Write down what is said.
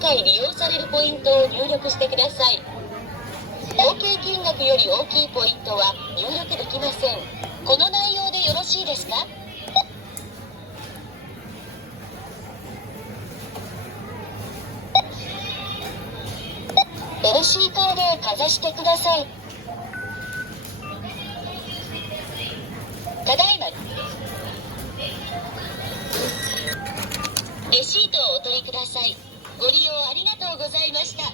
回利用されるポイントを入力してください。合計金額より大きいポイントは入力できません。この内容でよろしいですか？LC カードをかざしてください。ただいま。レシートをお取りください。ご利用ありがとうございました。